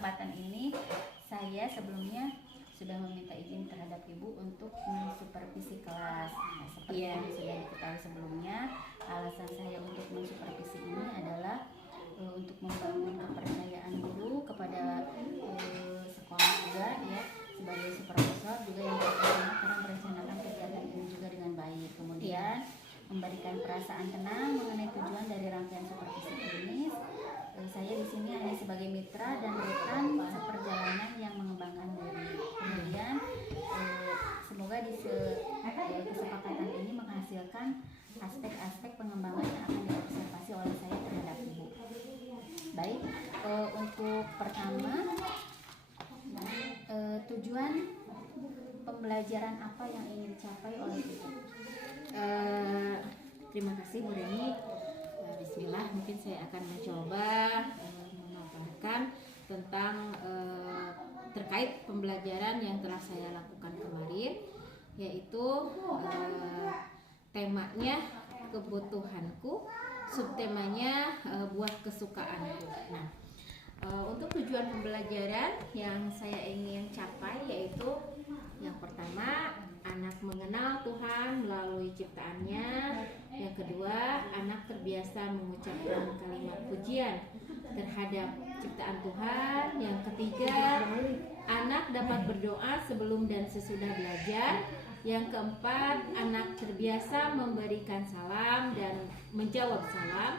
kesempatan ini saya sebelumnya sudah meminta izin terhadap Ibu untuk mensupervisi kelas. Nah, seperti yang sudah diketahui sebelumnya, alasan saya untuk mensupervisi ini adalah untuk membangun kepercayaan guru kepada sekolah juga ya, sebagai supervisor juga yang pertama karena merencanakan kegiatan ini juga dengan baik. Kemudian memberikan perasaan tenang mengenai tujuan dari rangkaian supervisi klinis. Saya di sini hanya sebagai mitra dan rekan seperjalanan yang mengembangkan diri. Kemudian semoga di kesepakatan ini menghasilkan aspek-aspek pengembangan yang akan diobservasi oleh saya terhadap Ibu. Baik, untuk pertama tujuan pembelajaran apa yang ingin dicapai oleh Ibu? Terima kasih Bu Reni. Bismillah, mungkin saya akan mencoba memaparkan tentang terkait pembelajaran yang telah saya lakukan kemarin, yaitu temanya kebutuhanku, subtemanya buah kesukaanku. Nah, untuk tujuan pembelajaran yang saya ingin capai yaitu yang pertama, anak mengenal Tuhan melalui ciptaannya. Yang kedua, anak terbiasa mengucapkan kalimat pujian terhadap ciptaan Tuhan. Yang ketiga, anak dapat berdoa sebelum dan sesudah belajar. Yang keempat, anak terbiasa memberikan salam dan menjawab salam.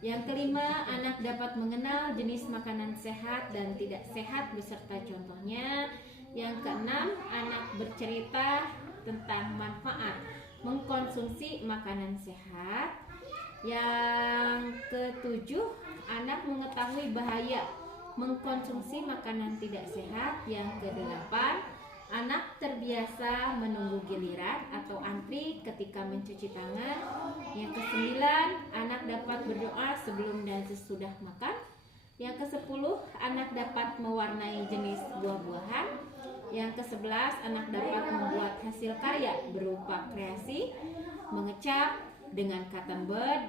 Yang kelima, anak dapat mengenal jenis makanan sehat dan tidak sehat beserta contohnya. Yang keenam, anak bercerita tentang manfaat mengkonsumsi makanan sehat. Yang ketujuh, anak mengetahui bahaya mengkonsumsi makanan tidak sehat. Yang kedelapan, anak terbiasa menunggu giliran atau antri ketika mencuci tangan. Yang kesembilan, anak dapat berdoa sebelum dan sesudah makan. Yang kesepuluh, anak dapat mewarnai jenis buah-buahan. Yang kesebelas, anak dapat membuat hasil karya berupa kreasi, mengecat dengan cotton bud,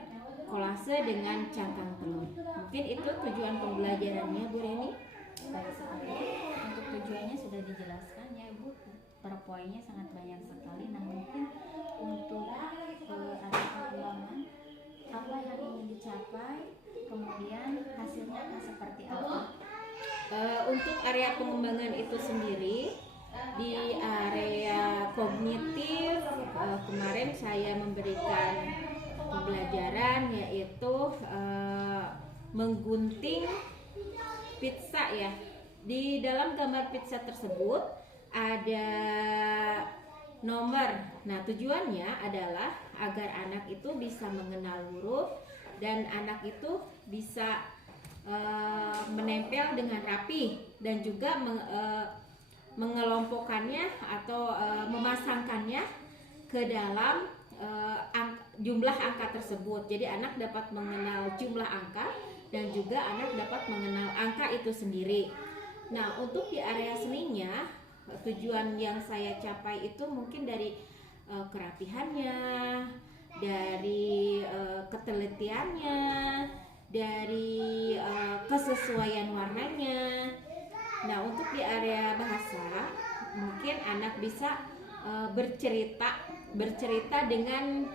kolase dengan cangkang telur. Mungkin itu tujuan pembelajarannya, Bu Reni. Baik sekali. Untuk tujuannya sudah dijelaskan ya Bu. Per poinnya sangat banyak sekali. Nah, mungkin untuk arah pengembangan apa yang ingin dicapai, kemudian hasilnya akan seperti apa? Untuk area pengembangan itu sendiri, di area kognitif kemarin saya memberikan pembelajaran yaitu menggunting pizza ya. Di dalam gambar pizza tersebut ada nomor. Nah, tujuannya adalah agar anak itu bisa mengenal huruf dan anak itu bisa menempel dengan rapi dan juga mengelompokkannya atau memasangkannya ke dalam jumlah angka tersebut. Jadi anak dapat mengenal jumlah angka dan juga anak dapat mengenal angka itu sendiri. Nah, untuk di area seninya, tujuan yang saya capai itu mungkin dari kerapihannya, dari ketelitiannya, dari kesesuaian warnanya. Nah, untuk di area bahasa, mungkin anak bisa bercerita dengan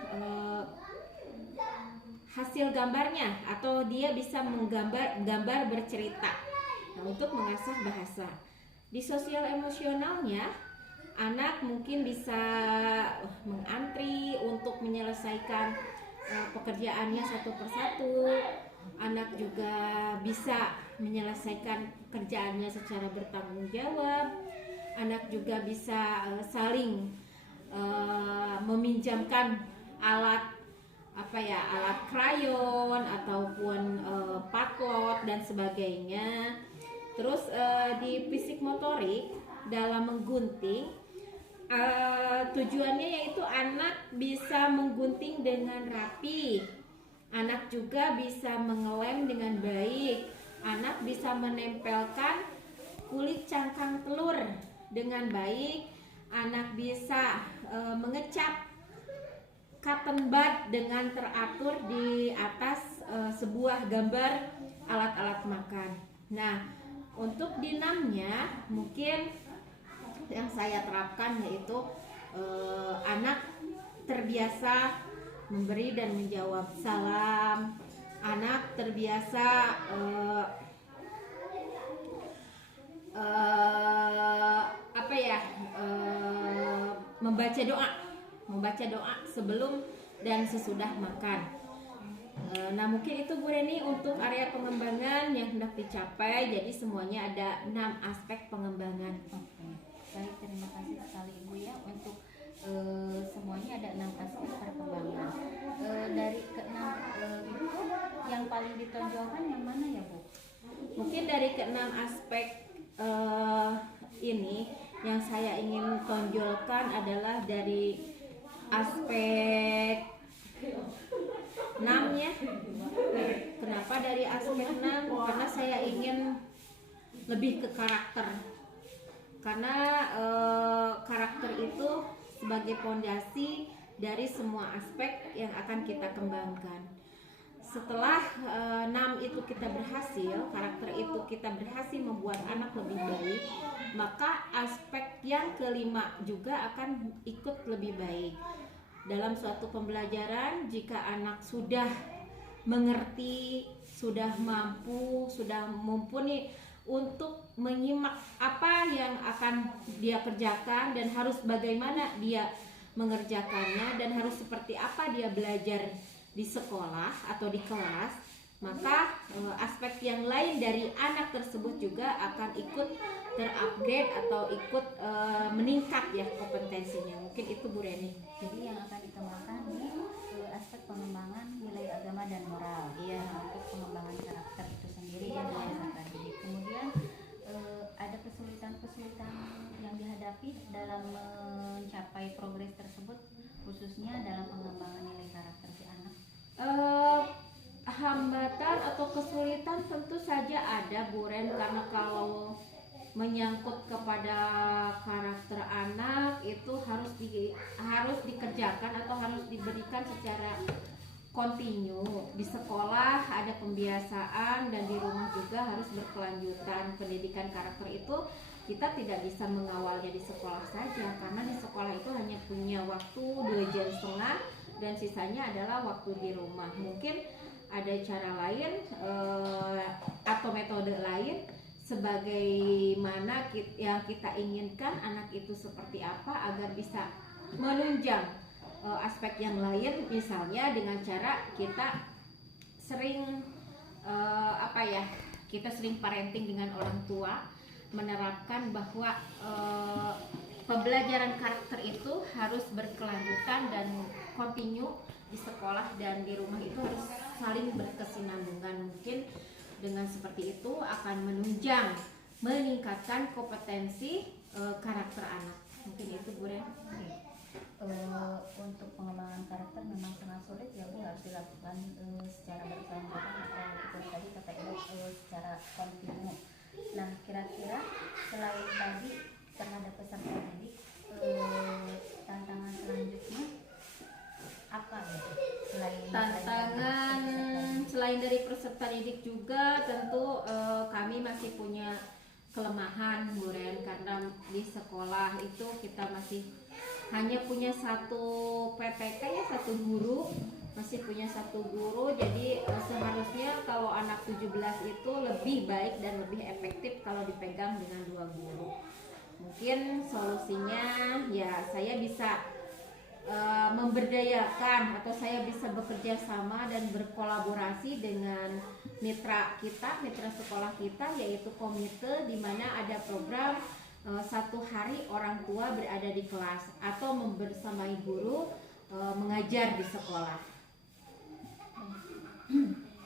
hasil gambarnya, atau dia bisa gambar bercerita. Nah, untuk mengasah bahasa. Di sosial emosionalnya, anak mungkin bisa mengantri untuk menyelesaikan pekerjaannya satu persatu. Anak juga bisa menyelesaikan kerjaannya secara bertanggung jawab. Anak juga bisa saling meminjamkan alat alat krayon ataupun patlot dan sebagainya. Terus di fisik motorik dalam menggunting, tujuannya yaitu anak bisa menggunting dengan rapi. Anak juga bisa mengelem dengan baik. Anak bisa menempelkan kulit cangkang telur dengan baik. Anak bisa mengecat cotton bud dengan teratur di atas sebuah gambar alat-alat makan. Nah, Untuk di 6-nya mungkin yang saya terapkan yaitu anak terbiasa memberi dan menjawab salam, anak terbiasa apa ya, membaca doa sebelum dan sesudah makan. Nah mungkin itu Bu Reni untuk area pengembangan yang hendak dicapai. Jadi semuanya ada 6 aspek pengembangan. Oke, baik, terima kasih sekali Ibu ya untuk semuanya ada 6 aspek perkembangan. Dari ke-6 itu yang paling ditonjolkan yang mana ya Bu? Mungkin dari ke-6 aspek ini yang saya ingin tonjolkan adalah dari aspek 6 ya. Kenapa dari aspek 6? Karena saya ingin lebih ke karakter. Karena karakter itu sebagai fondasi dari semua aspek yang akan kita kembangkan. Setelah 6 itu kita berhasil, karakter itu kita berhasil membuat anak lebih baik, maka aspek yang kelima juga akan ikut lebih baik. Dalam suatu pembelajaran, jika anak sudah mengerti, sudah mampu, sudah mumpuni untuk menyimak apa yang akan dia kerjakan dan harus bagaimana dia mengerjakannya dan harus seperti apa dia belajar di sekolah atau di kelas, maka aspek yang lain dari anak tersebut juga akan ikut terupgrade atau ikut meningkat ya kompetensinya. Mungkin itu Bu Reni. Jadi yang akan dikembangkan ini aspek pengembangan nilai agama dan moral. Iya. Untuk pengembangan karakter itu sendiri ya Bu ya. Kemudian ada kesulitan-kesulitan yang dihadapi dalam mencapai progres tersebut, khususnya dalam pengembangan nilai karakter si anak. Hambatan atau kesulitan tentu saja ada Bu Ren, karena kalau menyangkut kepada karakter anak itu harus dikerjakan atau harus diberikan secara kontinu. Di sekolah ada pembiasaan dan di rumah juga harus berkelanjutan. Pendidikan karakter itu kita tidak bisa mengawalnya di sekolah saja, karena di sekolah itu hanya punya waktu 2,5 jam dan sisanya adalah waktu di rumah. Mungkin ada cara lain atau metode lain sebagaimana yang kita inginkan anak itu seperti apa agar bisa menunjang aspek yang lain, misalnya dengan cara kita sering kita sering parenting dengan orang tua, menerapkan bahwa pembelajaran karakter itu harus berkelanjutan dan kontinu di sekolah dan di rumah, itu harus saling berkesinambungan. Mungkin dengan seperti itu akan menunjang, meningkatkan kompetensi karakter anak. Mungkin itu Bu Ren. Untuk pengembangan karakter memang sangat sulit ya Bu, harus dilakukan secara berkelanjutan atau itu tadi kata Ibu secara kontinu. Nah, kira-kira selain tadi terhadap peserta didik, tantangan selanjutnya apa ya? Selain dari peserta didik juga tentu kami masih punya kelemahan Bu Ren, karena di sekolah itu kita masih hanya punya satu PPK ya, satu guru, masih punya satu guru. Jadi seharusnya kalau anak 17 itu lebih baik dan lebih efektif kalau dipegang dengan 2 guru. Mungkin solusinya ya saya bisa memberdayakan atau saya bisa bekerja sama dan berkolaborasi dengan mitra kita, mitra sekolah kita, yaitu komite, di mana ada program 1 hari orang tua berada di kelas atau membersamai guru mengajar di sekolah.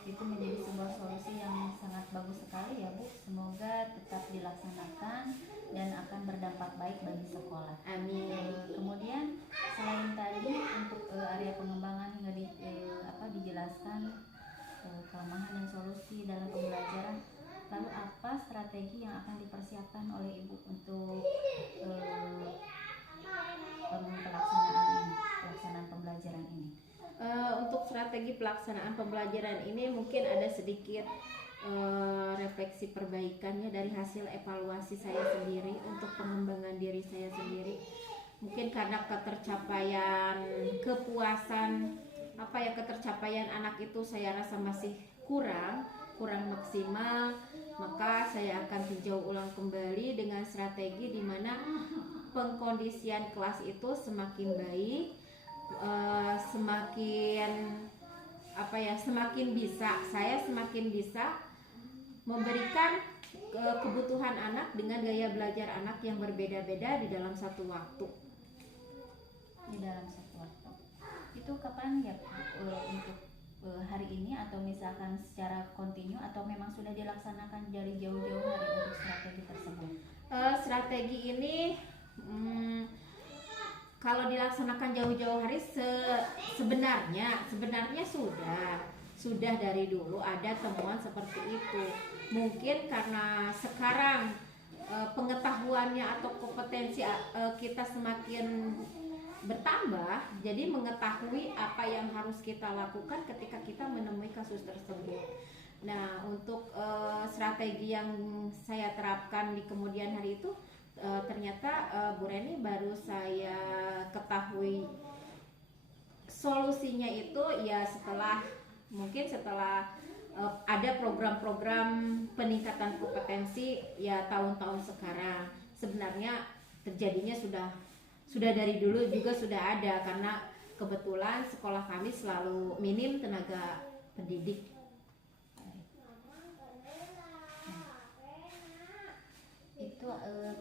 Itu menjadi sebuah solusi yang sangat bagus sekali ya Bu. Semoga tetap dilaksanakan dan akan berdampak baik bagi sekolah. Amin. Kemudian selain tadi untuk area pengembangan dijelaskan kelemahan dan solusi dalam pembelajaran, lalu apa strategi yang akan dipersiapkan oleh Ibu untuk pelaksanaan pembelajaran ini? Untuk strategi pelaksanaan pembelajaran ini mungkin ada sedikit refleksi perbaikannya dari hasil evaluasi saya sendiri untuk pengembangan diri saya sendiri. Mungkin karena ketercapaian kepuasan ketercapaian anak itu saya rasa masih kurang maksimal, maka saya akan tinjau ulang kembali dengan strategi di mana pengkondisian kelas itu semakin baik, semakin bisa memberikan kebutuhan anak dengan gaya belajar anak yang berbeda-beda di dalam satu waktu. Itu kapan ya untuk hari ini, atau misalkan secara kontinu, atau memang sudah dilaksanakan dari jauh-jauh hari untuk strategi tersebut? Strategi ini kalau dilaksanakan jauh-jauh hari sebenarnya sudah dari dulu ada temuan seperti itu. Mungkin karena sekarang pengetahuannya atau kompetensi kita semakin bertambah, jadi mengetahui apa yang harus kita lakukan ketika kita menemui kasus tersebut. Nah, untuk strategi yang saya terapkan di kemudian hari itu ternyata Bu Reni baru saya ketahui solusinya itu ya setelah ada program-program peningkatan kompetensi ya tahun-tahun sekarang. Sebenarnya terjadinya sudah dari dulu juga sudah ada, karena kebetulan sekolah kami selalu minim tenaga pendidik. Itu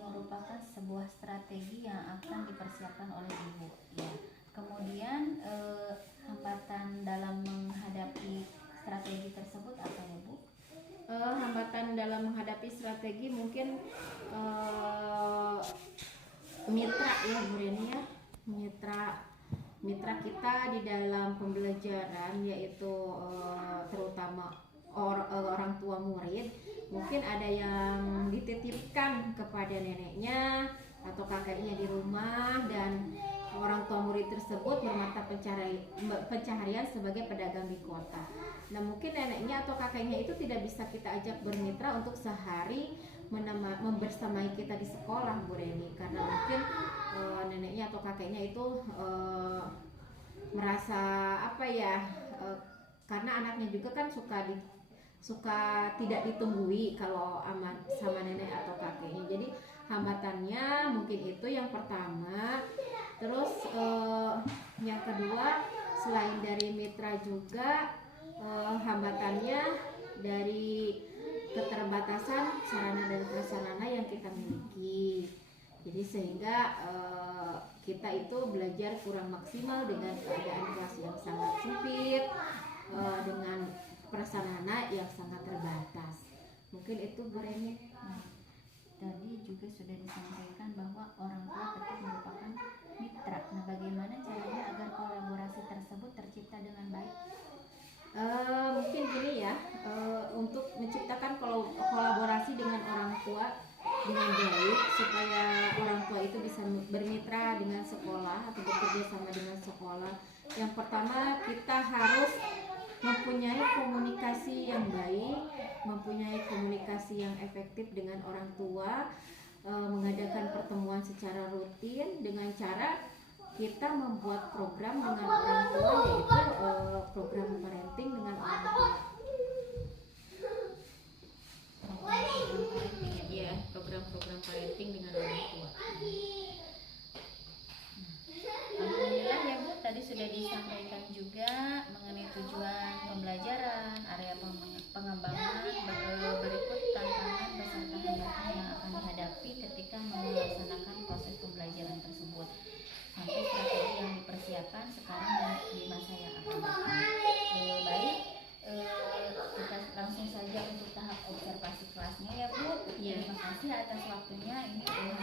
merupakan sebuah strategi yang akan dipersiapkan oleh Ibu ya. Kemudian hambatan dalam menghadapi strategi tersebut apa ya Bu? Hambatan dalam menghadapi strategi mungkin mitra ya Bu Reni ya, mitra kita di dalam pembelajaran, yaitu terutama orang tua murid. Mungkin ada yang dititipkan kepada neneknya atau kakeknya di rumah, dan orang tua murid tersebut bermata pencaharian sebagai pedagang di kota. Nah, mungkin neneknya atau kakeknya itu tidak bisa kita ajak bermitra untuk sehari membersamai kita di sekolah Bu Reni, karena mungkin neneknya atau kakeknya itu merasa karena anaknya juga kan suka tidak ditunggui kalau sama nenek atau kakeknya. Jadi hambatannya mungkin itu yang pertama. Terus yang kedua, selain dari mitra juga hambatannya dari keterbatasan sarana dan prasarana yang kita miliki. Jadi sehingga kita itu belajar kurang maksimal dengan keadaan kelas yang sangat sempit, dengan prasarana yang sangat terbatas. Mungkin itu Bu Reni. Tadi juga sudah disampaikan bahwa orang tua tetap merupakan mitra. Nah, bagaimana caranya agar kolaborasi tersebut tercipta dengan baik? Mungkin gini ya, untuk menciptakan kolaborasi dengan orang tua dengan baik, supaya orang tua itu bisa bermitra dengan sekolah atau bekerja sama dengan sekolah. Yang pertama, kita harus mempunyai komunikasi yang baik, mempunyai komunikasi yang efektif dengan orang tua, mengadakan pertemuan secara rutin dengan cara kita membuat program dengan orang tua, yaitu program parenting dengan orang tua. Ya, program-program parenting dengan orang tua. Alhamdulillah ya Bu, tadi sudah disampaikan juga mengenai tujuan pembelajaran, area pengembangan, berikut tantangan beserta hambatan yang akan dihadapi ketika melaksanakan proses pembelajaran tersebut, sampai strategi yang dipersiapkan sekarang dan di masa yang akan datang. Baik, kita langsung saja untuk tahap observasi kelasnya ya Bu. Ya. Terima kasih atas waktunya. Ini hanya